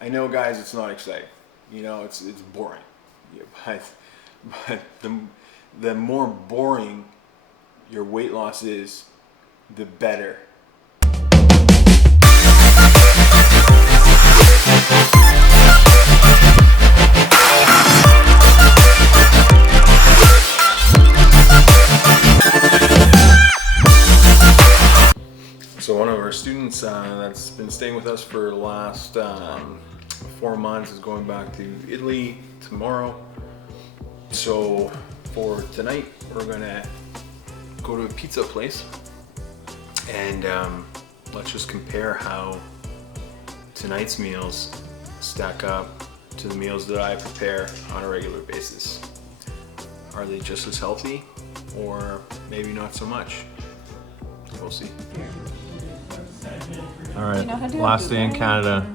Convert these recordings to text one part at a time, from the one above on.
I know, guys, it's not exciting. You know, it's boring. Yeah, but the more boring your weight loss is, the better. So one of our students that's been staying with us for the last 4 months is going back to Italy tomorrow. So for tonight, we're gonna go to a pizza place and let's just compare how tonight's meals stack up to the meals that I prepare on a regular basis. Are they just as healthy or maybe not so much? We'll see. All right, last day in Canada.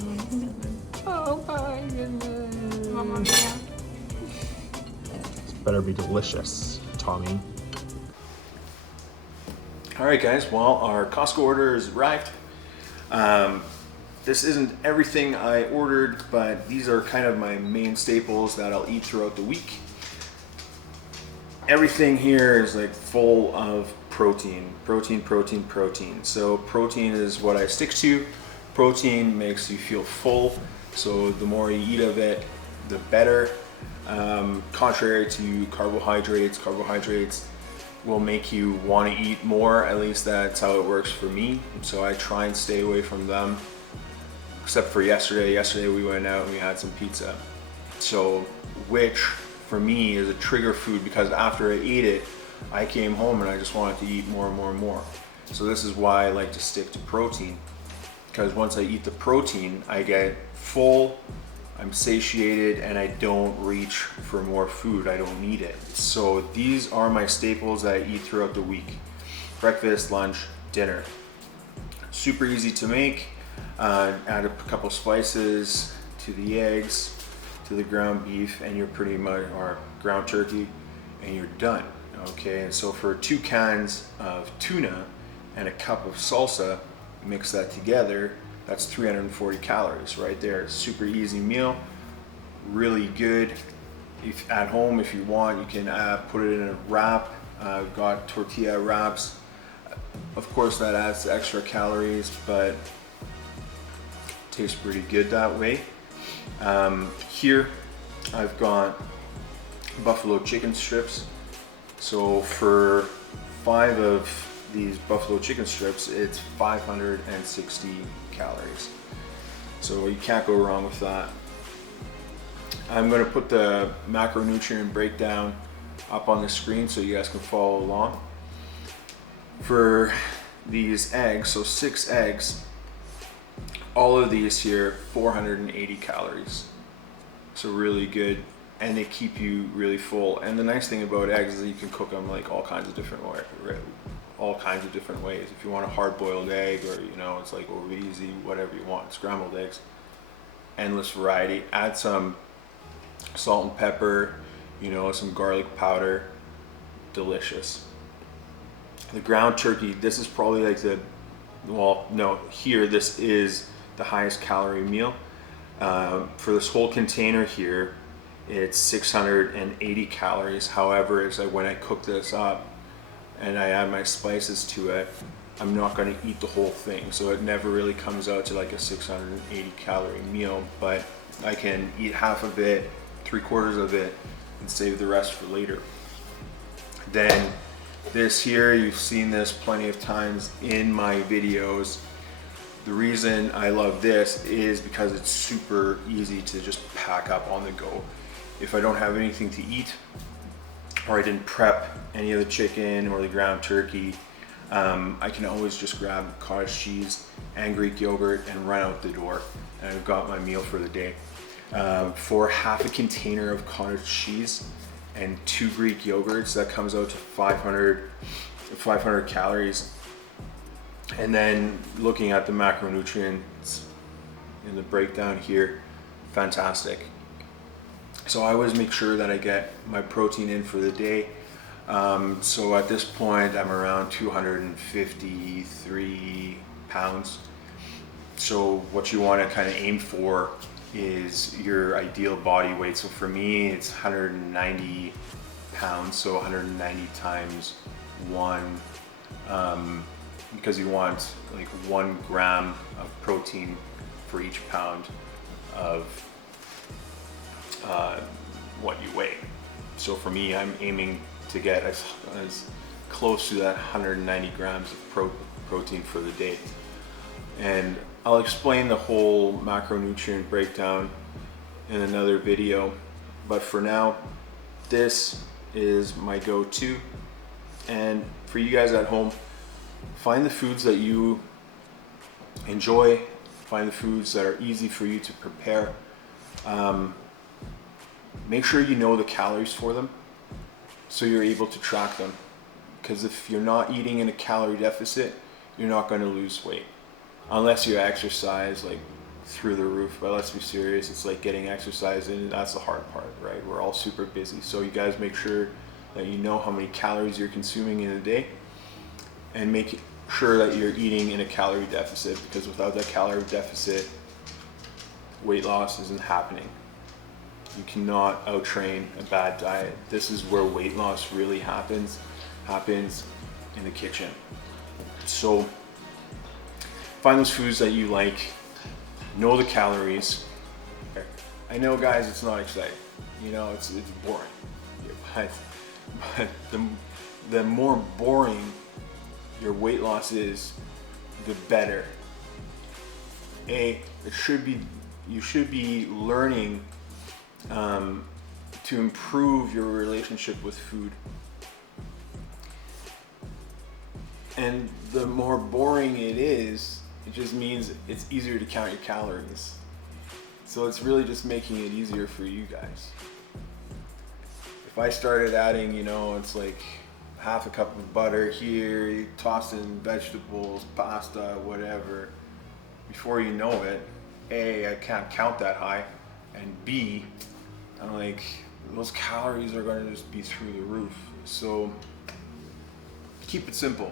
Oh my goodness. Mamma mia. This better be delicious, Tommy. All right, guys, well, our Costco order has arrived. This isn't everything I ordered, but these are kind of my main staples that I'll eat throughout the week. Everything here is like full of protein. So protein is what I stick to. Protein makes you feel full, so the more you eat of it, the better. Contrary to carbohydrates will make you want to eat more. At least that's how it works for me. So I try and stay away from them. Except for yesterday. Yesterday we went out and we had some pizza. So which for me is a trigger food, because after I ate it, I came home and I just wanted to eat more and more and more. So this is why I like to stick to protein, because once I eat the protein, I get full, I'm satiated, and I don't reach for more food. I don't need it. So these are my staples that I eat throughout the week. Breakfast, lunch, dinner. Super easy to make. Add a couple spices to the eggs, to the ground beef, and you're pretty much, or ground turkey, and you're done. Okay, and so for 2 cans of tuna and a cup of salsa, mix that together, that's 340 calories right there. Super easy meal, really good. If at home, if you want, you can put it in a wrap. I've got tortilla wraps. Of course, that adds extra calories, but tastes pretty good that way. Here I've got buffalo chicken strips. So for 5 of these buffalo chicken strips, it's 560 calories. So you can't go wrong with that. I'm going to put the macronutrient breakdown up on the screen so you guys can follow along. For these eggs, so 6 eggs, all of these here, 480 calories. So really good, and they keep you really full. And the nice thing about eggs is that you can cook them like all kinds of different ways. If you want a hard-boiled egg, or you know, it's like over easy, whatever you want. Scrambled eggs, endless variety. Add some salt and pepper, you know, some garlic powder. Delicious. The ground turkey, this is probably like this is the highest calorie meal. For this whole container here, it's 680 calories. However, when I cook this up and I add my spices to it, I'm not going to eat the whole thing. So it never really comes out to like a 680 calorie meal, but I can eat half of it, 3/4 of it, and save the rest for later. Then this here, you've seen this plenty of times in my videos. The reason I love this is because it's super easy to just pack up on the go. If I don't have anything to eat, or I didn't prep any of the chicken or the ground turkey, I can always just grab cottage cheese and Greek yogurt and run out the door, and I've got my meal for the day. For half a container of cottage cheese and 2 Greek yogurts, that comes out to 500 calories. And then looking at the macronutrients in the breakdown here, fantastic. So I always make sure that I get my protein in for the day. So at this point, I'm around 253 pounds. So what you want to kind of aim for is your ideal body weight. So for me, it's 190 pounds, so 190 times 1, because you want like 1 gram of protein for each pound of what you weigh. So for me, I'm aiming to get as close to that 190 grams of protein for the day. And I'll explain the whole macronutrient breakdown in another video, but for now, this is my go-to. And for you guys at home, find the foods that you enjoy, find the foods that are easy for you to prepare. Make sure you know the calories for them so you're able to track them, because if you're not eating in a calorie deficit, you're not going to lose weight unless you exercise like through the roof. But let's be serious, it's like getting exercise in, that's the hard part, right? We're all super busy, so you guys make sure that you know how many calories you're consuming in a day, and make sure that you're eating in a calorie deficit, because without that calorie deficit, weight loss isn't happening. You cannot out-train a bad diet. This is where weight loss really happens in the kitchen. So find those foods that you like, know the calories. I know, guys, it's not exciting, you know, it's boring, but the more boring your weight loss is, the better. You should be learning to improve your relationship with food. And the more boring it is, it just means it's easier to count your calories. So it's really just making it easier for you guys. If I started adding, you know, it's like half a cup of butter here, you toss in vegetables, pasta, whatever, before you know it, A, I can't count that high, and B, I'm like, those calories are going to just be through the roof. So keep it simple.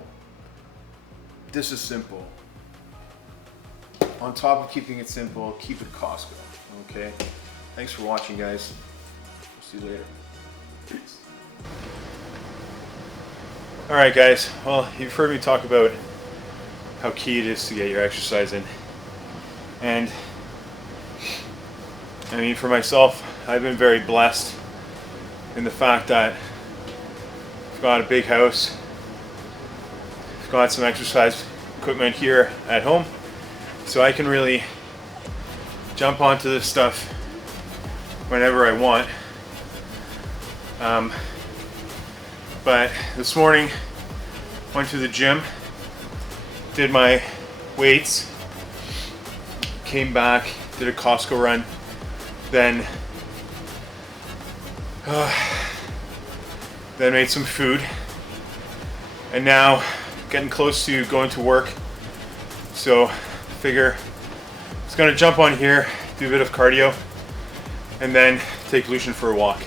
This is simple. On top of keeping it simple, keep it Costco. Okay? Thanks for watching, guys. See you later. Peace. Alright, guys. Well, you've heard me talk about how key it is to get your exercise in. And I mean, for myself, I've been very blessed in the fact that I've got a big house, I've got some exercise equipment here at home, so I can really jump onto this stuff whenever I want. But this morning, went to the gym, did my weights, came back, did a Costco run, then made some food, and now getting close to going to work, so figure it's gonna jump on here, do a bit of cardio, and then take Lucian for a walk.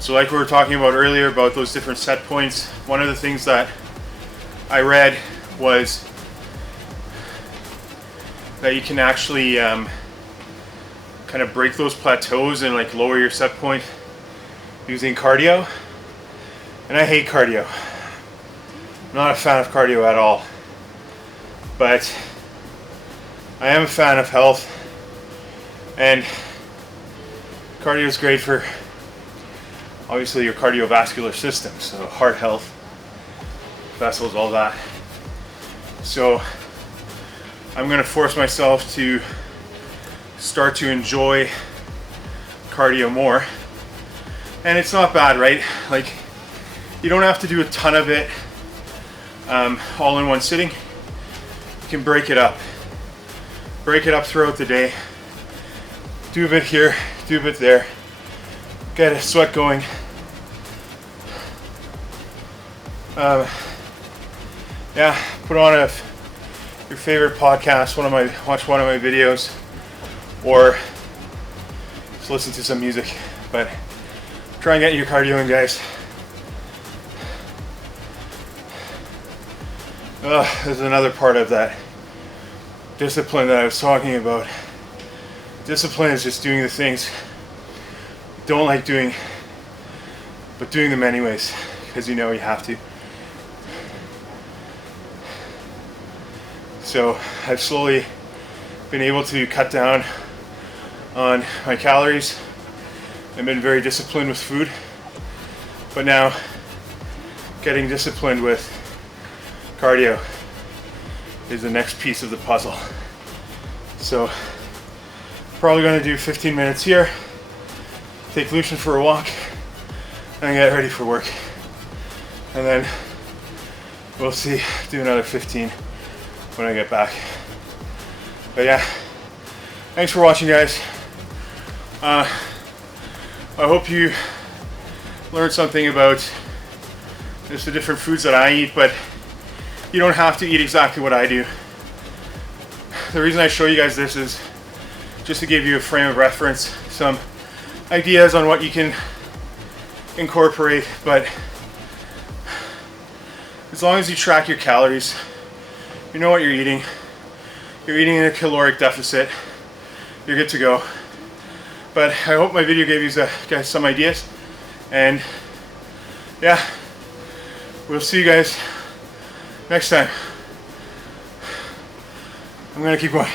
So like we were talking about earlier about those different set points, one of the things that I read was that you can actually kind of break those plateaus and like lower your set point using cardio. And I hate cardio. I'm not a fan of cardio at all. But I am a fan of health, and cardio is great for obviously your cardiovascular system, so heart health, vessels, all that. So I'm going to force myself to start to enjoy cardio more. And it's not bad, right? Like, you don't have to do a ton of it all in one sitting. You can break it up. Break it up throughout the day. Do a bit here, do a bit there. Get a sweat going. Yeah, put on your favorite podcast, watch one of my videos, or just listen to some music. But try and get your cardio in, guys. There's another part of that discipline that I was talking about. Discipline is just doing the things you don't like doing, but doing them anyways, because you know you have to. So I've slowly been able to cut down on my calories. I've been very disciplined with food, but now getting disciplined with cardio is the next piece of the puzzle. So probably going to do 15 minutes here, take Lucian for a walk, and get ready for work. And then we'll see, do another 15 when I get back. But yeah, thanks for watching, guys. I hope you learned something about just the different foods that I eat, but you don't have to eat exactly what I do. The reason I show you guys this is just to give you a frame of reference, some ideas on what you can incorporate, but as long as you track your calories, you know what you're eating in a caloric deficit, you're good to go. But I hope my video gave you guys some ideas, and yeah, we'll see you guys next time. I'm gonna keep going.